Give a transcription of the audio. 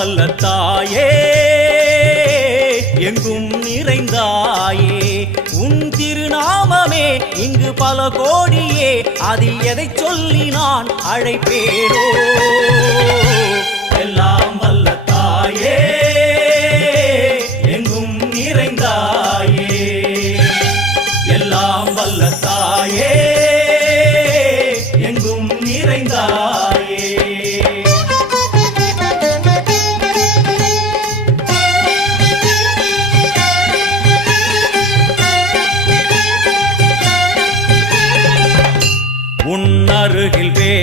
வல்ல தாயே எங்கும் நிறைந்தாயே உன் திருநாமமே இங்கு பல கோடியே அது எதை சொல்லி நான் அழைப்பேனோ எல்லாம் வல்ல தாயே எங்கும் நிறைந்தாயே எல்லாம் வல்ல தாயே எங்கும் நிறைந்தாயே